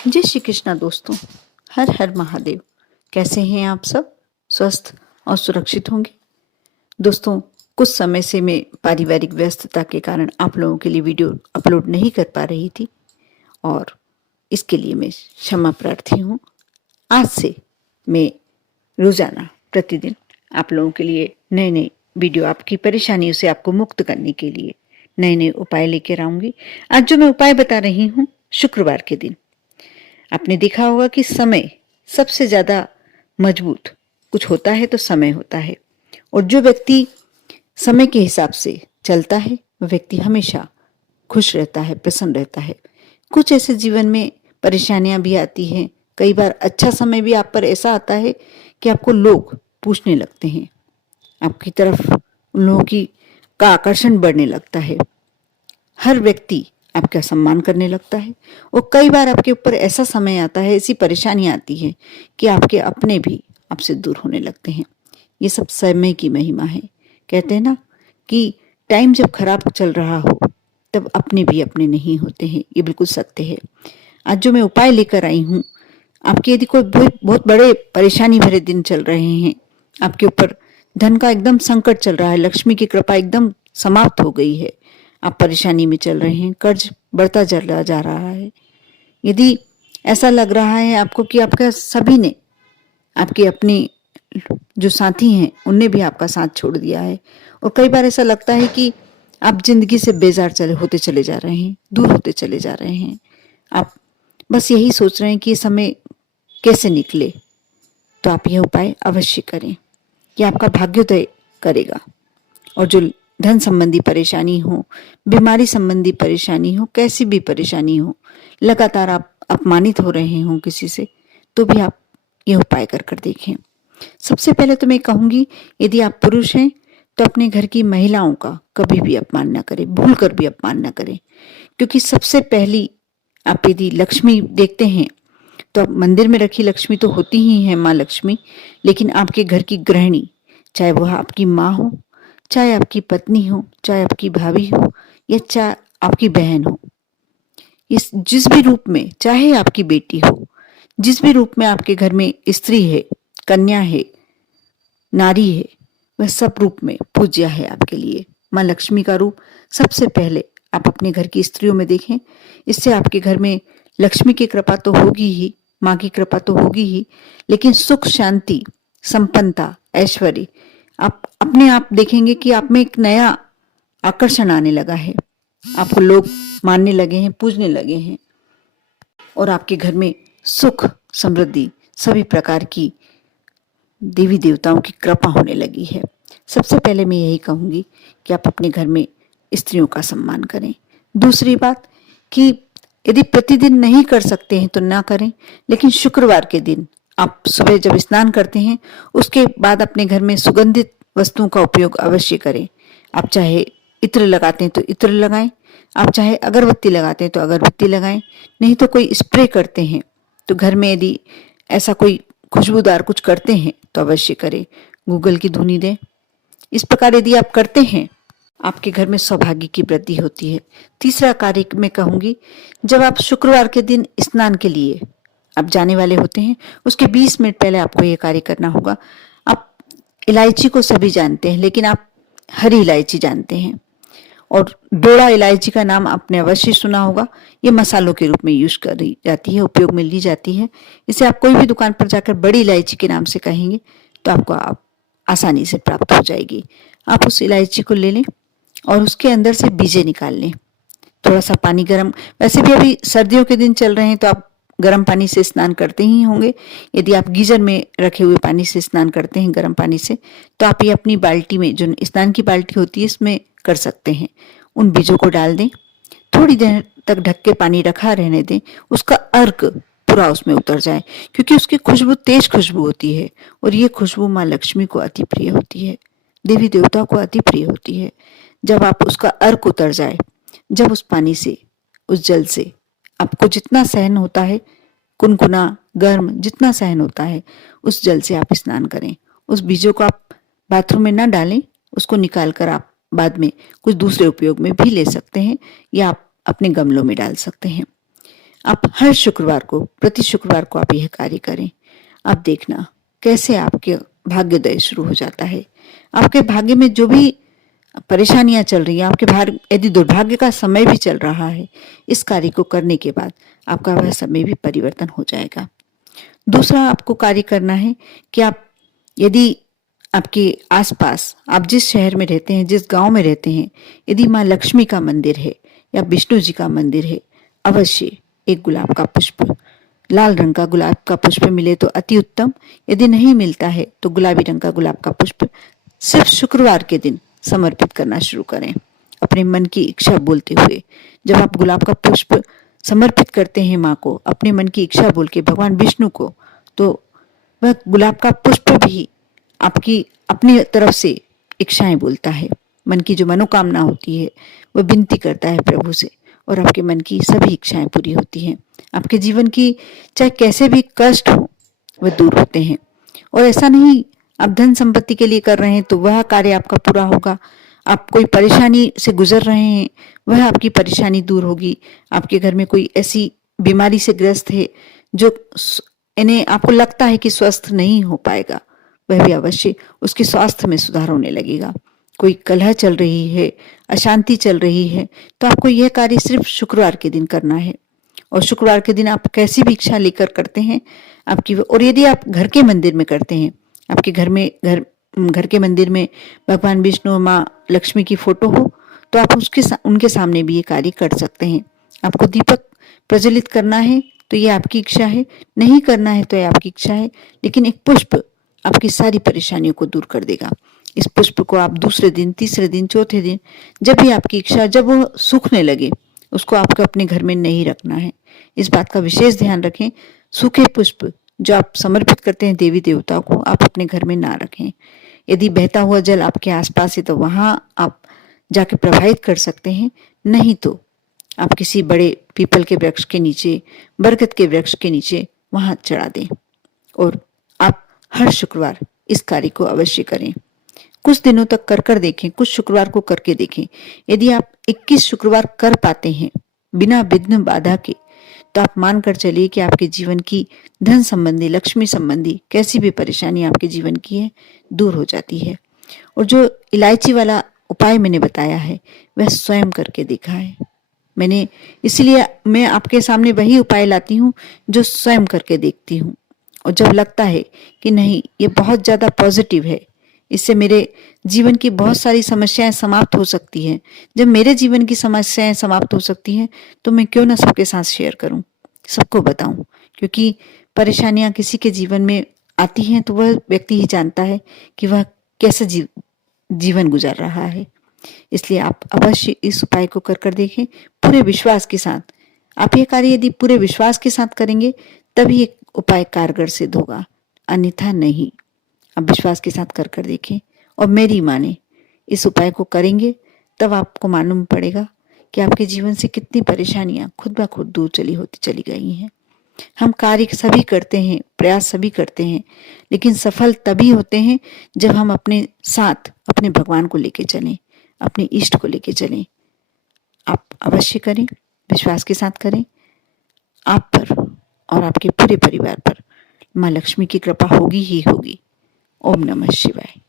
जय श्री कृष्णा दोस्तों। हर हर महादेव। कैसे हैं आप सब? स्वस्थ और सुरक्षित होंगे। दोस्तों, कुछ समय से मैं पारिवारिक व्यस्तता के कारण आप लोगों के लिए वीडियो अपलोड नहीं कर पा रही थी और इसके लिए मैं क्षमा प्रार्थी हूँ। आज से मैं रोजाना प्रतिदिन आप लोगों के लिए नए नए वीडियो, आपकी परेशानियों से आपको मुक्त करने के लिए नए नए उपाय लेकर आऊंगी। आज जो मैं उपाय बता रही हूँ, शुक्रवार के दिन आपने देखा होगा कि समय सबसे ज्यादा मजबूत कुछ होता है तो समय होता है, और जो व्यक्ति समय के हिसाब से चलता है वह व्यक्ति हमेशा खुश रहता है, प्रसन्न रहता है। कुछ ऐसे जीवन में परेशानियां भी आती हैं, कई बार अच्छा समय भी आप पर ऐसा आता है कि आपको लोग पूछने लगते हैं, आपकी तरफ उन लोगों की का आकर्षण बढ़ने लगता है, हर व्यक्ति आपका सम्मान करने लगता है। और कई बार आपके ऊपर ऐसा समय आता है, ऐसी परेशानी आती है कि आपके अपने भी आपसे दूर होने लगते हैं। ये सब समय की महिमा है। कहते हैं ना कि टाइम जब खराब चल रहा हो तब अपने भी अपने नहीं होते हैं। ये बिल्कुल सत्य है। आज जो मैं उपाय लेकर आई हूँ, आपके यदि कोई बहुत बड़े परेशानी भरे दिन चल रहे हैं, आपके ऊपर धन का एकदम संकट चल रहा है, लक्ष्मी की कृपा एकदम समाप्त हो गई है, आप परेशानी में चल रहे हैं, कर्ज बढ़ता चला जा रहा है, यदि ऐसा लग रहा है आपको कि आपका सभी ने, आपके अपने जो साथी हैं उनने भी आपका साथ छोड़ दिया है, और कई बार ऐसा लगता है कि आप जिंदगी से बेजार होते चले जा रहे हैं, दूर होते चले जा रहे हैं, आप बस यही सोच रहे हैं कि ये समय कैसे निकले, तो आप यह उपाय अवश्य करें। कि आपका भाग्योदय करेगा। और जो धन संबंधी परेशानी हो, बीमारी संबंधी परेशानी हो, कैसी भी परेशानी हो, लगातार आप अपमानित हो रहे हो किसी से, तो भी आप ये उपाय कर कर देखें। सबसे पहले तो मैं कहूंगी, यदि आप पुरुष हैं तो अपने घर की महिलाओं का कभी भी अपमान न करें, भूल कर भी अपमान न करें। क्योंकि सबसे पहली आप यदि लक्ष्मी देखते हैं तो मंदिर में रखी लक्ष्मी तो होती ही है माँ लक्ष्मी, लेकिन आपके घर की गृहिणी, चाहे वह आपकी माँ हो, चाहे आपकी पत्नी हो, चाहे आपकी भाभी हो, या चाहे आपकी बहन हो, इस जिस भी रूप में, चाहे आपकी बेटी हो, जिस भी रूप में आपके घर में स्त्री है, कन्या है, नारी है, वह सब रूप में पूज्य है आपके लिए। माँ लक्ष्मी का रूप सबसे पहले आप अपने घर की स्त्रियों में देखें। इससे आपके घर में लक्ष्मी की कृपा तो होगी ही, माँ की कृपा तो होगी ही, लेकिन सुख, शांति, संपन्नता, ऐश्वर्य, आप अपने आप देखेंगे कि आप में एक नया आकर्षण आने लगा है, आपको लोग मानने लगे हैं, पूजने लगे हैं, और आपके घर में सुख, समृद्धि, सभी प्रकार की देवी देवताओं की कृपा होने लगी है। सबसे पहले मैं यही कहूंगी कि आप अपने घर में स्त्रियों का सम्मान करें। दूसरी बात कि यदि प्रतिदिन नहीं कर सकते हैं तो ना करें, लेकिन शुक्रवार के दिन आप सुबह जब स्नान करते हैं उसके बाद अपने घर में सुगंधित वस्तुओं का उपयोग अवश्य करें। आप चाहे इत्र लगाते हैं तो इत्र लगाएं, आप चाहे अगरबत्ती लगाते हैं तो अगरबत्ती लगाएं, नहीं तो कोई स्प्रे करते हैं तो घर में यदि ऐसा कोई खुशबूदार कुछ करते हैं तो अवश्य करें। गूगल की धुनी दें। इस प्रकार यदि आप करते हैं, आपके घर में सौभाग्य की वृद्धि होती है। तीसरा कार्य मैं कहूंगी, जब आप शुक्रवार के दिन स्नान के लिए आप जाने वाले होते हैं, उसके 20 मिनट पहले आपको यह कार्य करना होगा। आप इलायची को सभी जानते हैं, लेकिन आप हरी इलायची जानते हैं, और डोड़ा इलायची का नाम आपने अवश्य सुना होगा। ये मसालों के रूप में यूज करी जाती है, उपयोग में ली जाती है। इसे आप कोई भी दुकान पर जाकर बड़ी इलायची के नाम से कहेंगे तो आपको आप आसानी से प्राप्त हो जाएगी। आप उस इलायची को ले लें और उसके अंदर से बीजे निकाल लें। थोड़ा सा पानी गर्म, वैसे भी अभी सर्दियों के दिन चल रहे हैं तो आप गर्म पानी से स्नान करते ही होंगे। यदि आप गीजर में रखे हुए पानी से स्नान करते हैं, गर्म पानी से, तो आप ये अपनी बाल्टी में, जो स्नान की बाल्टी होती है, इसमें कर सकते हैं। उन बीजों को डाल दें, थोड़ी देर तक ढक के पानी रखा रहने दें, उसका अर्क पूरा उसमें उतर जाए, क्योंकि उसकी खुशबू तेज खुशबू होती है, और ये खुशबू माँ लक्ष्मी को अति प्रिय होती है, देवी देवता को अति प्रिय होती है। जब आप उसका अर्क उतर जाए, जब उस पानी से, उस जल से आपको जितना सहन होता है, कुनकुना गर्म जितना सहन होता है, उस जल से आप स्नान करें। उस बीजों को आप बाथरूम में ना डालें, उसको निकाल कर आप बाद में कुछ दूसरे उपयोग में भी ले सकते हैं, या आप अपने गमलों में डाल सकते हैं। आप हर शुक्रवार को, प्रति शुक्रवार को आप यह कार्य करें। आप देखना कैसे आपके भाग्योदय शुरू हो जाता है। आपके भाग्य में जो भी परेशानियां चल रही हैं, आपके भाग्य यदि दुर्भाग्य का समय भी चल रहा है, इस कार्य को करने के बाद आपका वह समय भी परिवर्तन हो जाएगा। दूसरा आपको कार्य करना है कि आप यदि आपके आसपास, आप जिस शहर में रहते हैं, जिस गांव में रहते हैं, यदि माँ लक्ष्मी का मंदिर है या विष्णु जी का मंदिर है, अवश्य एक गुलाब का पुष्प, लाल रंग का गुलाब का पुष्प मिले तो अति उत्तम। यदि नहीं मिलता है तो गुलाबी रंग का गुलाब का पुष्प सिर्फ शुक्रवार के दिन समर्पित करना शुरू करें, अपने मन की इच्छा बोलते हुए। जब आप गुलाब का पुष्प समर्पित करते हैं माँ को, अपने मन की इच्छा बोल के भगवान विष्णु को, तो वह गुलाब का पुष्प भी आपकी अपनी तरफ से इच्छाएं बोलता है। मन की जो मनोकामना होती है वह विनती करता है प्रभु से, और आपके मन की सभी इच्छाएं पूरी होती हैं। आपके जीवन की चाहे कैसे भी कष्ट हो वह दूर होते हैं। और ऐसा नहीं आप धन संपत्ति के लिए कर रहे हैं तो वह कार्य आपका पूरा होगा। आप कोई परेशानी से गुजर रहे हैं, वह आपकी परेशानी दूर होगी। आपके घर में कोई ऐसी बीमारी से ग्रस्त है जो इन्हें आपको लगता है कि स्वस्थ नहीं हो पाएगा, वह भी अवश्य उसके स्वास्थ्य में सुधार होने लगेगा। कोई कलह चल रही है, अशांति चल रही है, तो आपको यह कार्य सिर्फ शुक्रवार के दिन करना है। और शुक्रवार के दिन आप कैसी भी इच्छा लेकर करते हैं आपकी, और यदि आप घर के मंदिर में करते हैं, आपके घर के मंदिर में भगवान विष्णु और माँ लक्ष्मी की फोटो हो, तो आप उनके सामने भी ये कार्य कर सकते हैं। आपको दीपक प्रज्वलित करना है तो ये आपकी इच्छा है, नहीं करना है तो ये आपकी इच्छा है, लेकिन एक पुष्प आपकी सारी परेशानियों को दूर कर देगा। इस पुष्प को आप दूसरे दिन, तीसरे दिन, चौथे दिन, जब भी आपकी इच्छा, जब वो सूखने लगे, उसको आपको अपने घर में नहीं रखना है। इस बात का विशेष ध्यान रखें। सूखे पुष्प जो आप समर्पित करते हैं देवी देवताओं को, आप अपने घर में ना रखें। यदि बहता हुआ जल आपके आसपास है तो वहां आप जाके प्रवाहित कर सकते हैं, नहीं तो आप किसी बड़े पीपल के वृक्ष के नीचे, बरगद के वृक्ष के नीचे वहां चढ़ा दें। और आप हर शुक्रवार इस कार्य को अवश्य करें। कुछ दिनों तक कर देखें, कुछ शुक्रवार को करके देखें। यदि आप 21 शुक्रवार कर पाते हैं बिना विघ्न बाधा के, तो आप मानकर चलिए कि आपके जीवन की धन संबंधी, लक्ष्मी संबंधी कैसी भी परेशानी आपके जीवन की है, दूर हो जाती है। और जो इलायची वाला उपाय मैंने बताया है वह स्वयं करके देखा है मैंने, इसलिए मैं आपके सामने वही उपाय लाती हूँ जो स्वयं करके देखती हूँ। और जब लगता है कि नहीं, ये बहुत ज्यादा पॉजिटिव है, इससे मेरे जीवन की बहुत सारी समस्याएं समाप्त हो सकती हैं, जब मेरे जीवन की समस्याएं समाप्त हो सकती हैं तो मैं क्यों ना सबके साथ शेयर करूं, सबको बताऊं। क्योंकि परेशानियां किसी के जीवन में आती हैं तो वह व्यक्ति ही जानता है कि वह कैसे जीवन गुजार रहा है। इसलिए आप अवश्य इस उपाय को कर देखें पूरे विश्वास के साथ। आप ये कार्य यदि पूरे विश्वास के साथ करेंगे तभी एक उपाय कारगर सिद्ध होगा, अन्यथा नहीं। आप विश्वास के साथ कर देखें और मेरी माने इस उपाय को करेंगे तब आपको मालूम पड़ेगा कि आपके जीवन से कितनी परेशानियां खुद ब खुद दूर चली गई हैं। हम कार्य सभी करते हैं, प्रयास सभी करते हैं, लेकिन सफल तभी होते हैं जब हम अपने साथ अपने भगवान को लेके चलें, अपने इष्ट को लेके चलें। आप अवश्य करें, विश्वास के साथ करें। आप पर और आपके पूरे परिवार पर माँ लक्ष्मी की कृपा होगी ही होगी। ओम नमः शिवाय।